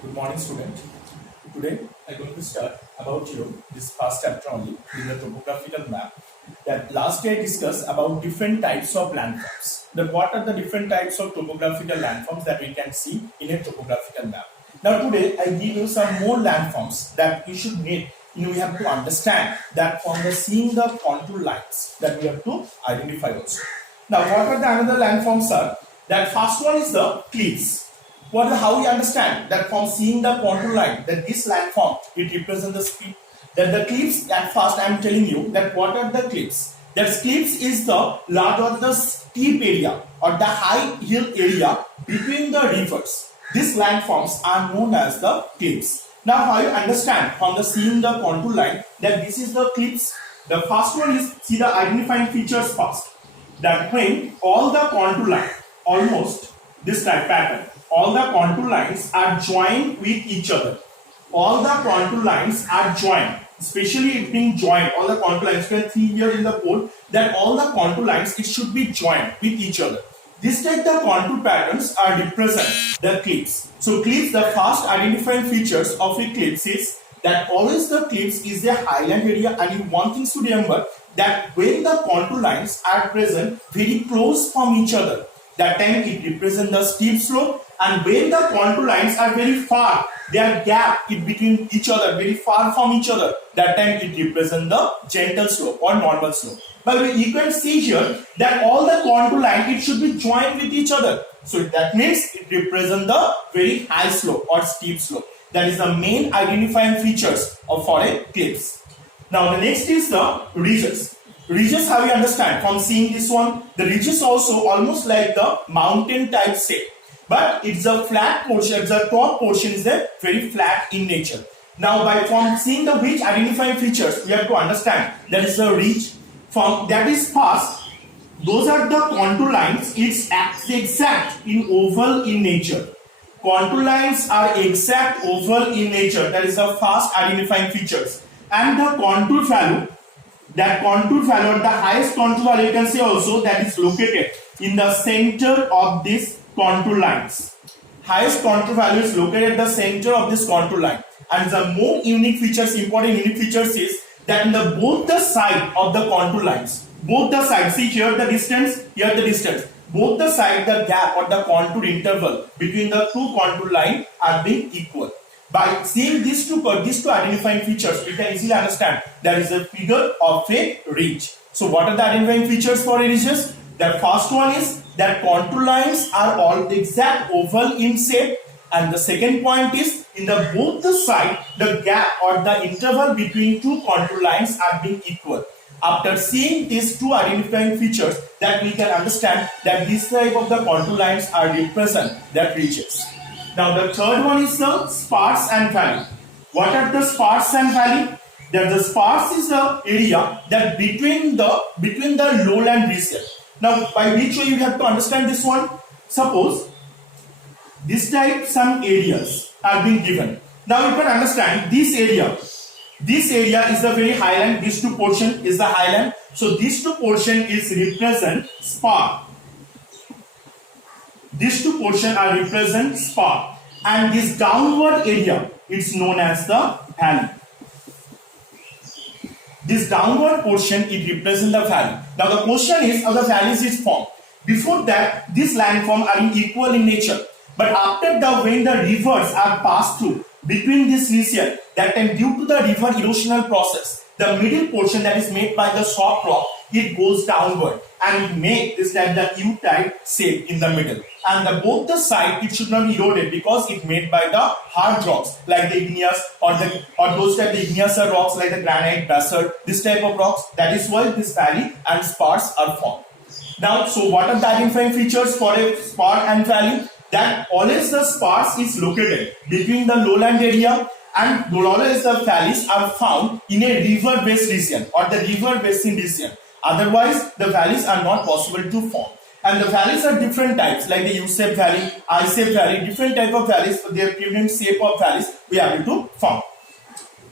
Good morning, student. Today I'm going to start about this first chapter only in the topographical map. That last day I discussed about different types of landforms. That what are the different types of topographical landforms that we can see in a topographical map. Now today I give you some more landforms that you should need. We have to understand that from the seeing the contour lines that we have to identify also. Now what are the another landforms are? That first one is the cliffs. How we understand that from seeing the contour line that this landform it represents the speed that the cliffs. At first I am telling you that what are the cliffs. That cliffs is the large or the steep area or the high hill area between the rivers. These landforms are known as the cliffs. Now how you understand from the seeing the contour line that this is the cliffs. The first one is see the identifying features first. That when all the contour line almost this type pattern, all the contour lines are joined with each other. All the contour lines are joined, especially it being joined. All the contour lines, you can see here in the board that all the contour lines it should be joined with each other. This type the contour patterns are represent the cliffs. So cliffs, the first identifying features of a cliffs is that always the cliffs is a highland area, and one thing to remember that when the contour lines are present very close from each other, that time it represents the steep slope, and when the contour lines are very far, they are gap in between each other, very far from each other, that time it represents the gentle slope or normal slope. But you can see here that all the contour line it should be joined with each other. So that means it represents the very high slope or steep slope. That is the main identifying features of for a cliffs. Now the next is the ridges. Ridges, how you understand from seeing this one, the ridges also almost like the mountain type shape, but it's a flat portion. The top portion is a very flat in nature. Now from seeing the ridge identifying features, we have to understand that is a ridge from that is fast. Those are the contour lines. It's exact in oval in nature. Contour lines are exact oval in nature. That is the fast identifying features. And the contour value. That contour value, the highest contour value you can say also that is located in the center of this contour lines. Highest contour value is located at the center of this contour line. And the more unique features, important unique features is that in the both the side of the contour lines, both the sides, see here the distance, here the distance, both the side the gap or the contour interval between the two contour line are being equal. By seeing these two identifying features, we can easily understand there is a figure of a ridge. So what are the identifying features for a ridges? The first one is that contour lines are all exact oval in shape, and the second point is in the both the side the gap or the interval between two contour lines are being equal. After seeing these two identifying features, that we can understand that this type of the contour lines are represent that ridges. Now the third one is the spars and valley. What are the spars and valley? That the spars is the area that between the lowland region. Now by which way you have to understand this one? Suppose this type some areas are being given. Now you can understand this area. This area is the very highland. These two portion is the highland. So these two portion is represent spar. These two portions are represent spar, and this downward area it's known as the valley. This downward portion it represents the valley. Now the question is how the valleys is formed. Before that, these landforms are equal in nature, but after the when the rivers are passed through between this region, that time due to the river erosional process, the middle portion that is made by the soft rock it goes downward and it make this like the U-type shape in the middle, and both the side it should not be eroded because it made by the hard rocks like the igneous or those type the igneous rocks like the granite, basalt, this type of rocks. That is why this valley and spars are formed. Now so what are the identifying features for a spar and valley? That always the spars is located between the lowland area, and always the valleys are found in a river based region or the river basin region. Otherwise, the valleys are not possible to form. And the valleys are different types, like the U-shaped valley, I-shaped valley, different type of valleys, their different shape of valleys we are able to form.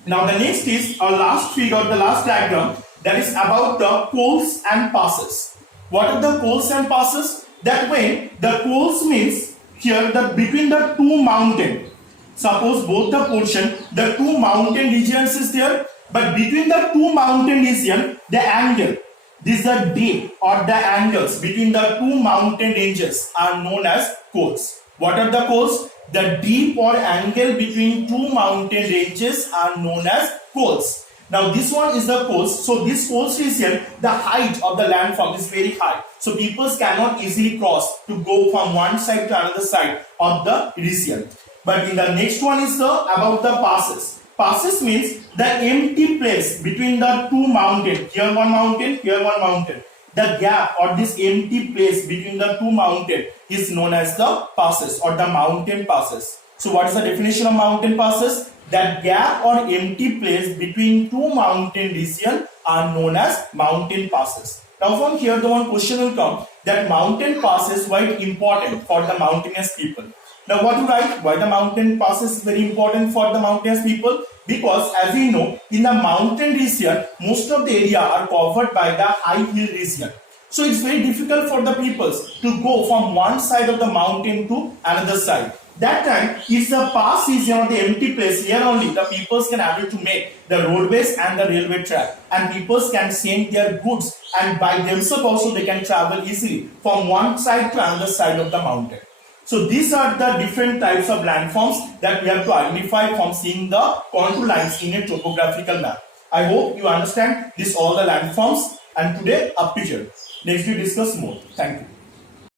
Now the next is our last figure, the last diagram, that is about the cols and passes. What are the cols and passes? That when the cols means here the between the two mountain, Suppose both the portion, the two mountain regions is there, but between the two mountain region, the angle, this is the dip or the angles between the two mountain ranges are known as cols. What are the cols? The dip or angle between two mountain ranges are known as cols. Now this one is the coast. So this coast region, the height of the landform is very high. So people cannot easily cross to go from one side to another side of the region. But in the next one is about the passes. Passes means the empty place between the two mountains. Here one mountain, here one mountain. The gap or this empty place between the two mountains is known as the passes or the mountain passes. So what is the definition of mountain passes? That gap or empty place between two mountain regions are known as mountain passes. Now from here the one question will come that mountain passes why important for the mountainous people. Now what to write? Why the mountain passes is very important for the mountainous people? Because as we know, in the mountain region, most of the area are covered by the high hill region. So it's very difficult for the peoples to go from one side of the mountain to another side. That time, it's the pass region or the empty place. Here only the peoples can able to make the roadways and the railway track, and peoples can send their goods, and by themselves also they can travel easily from one side to another side of the mountain. So these are the different types of landforms that we have to identify from seeing the contour lines in a topographical map. I hope you understand this all the landforms, and today up to here. Next we discuss more. Thank you.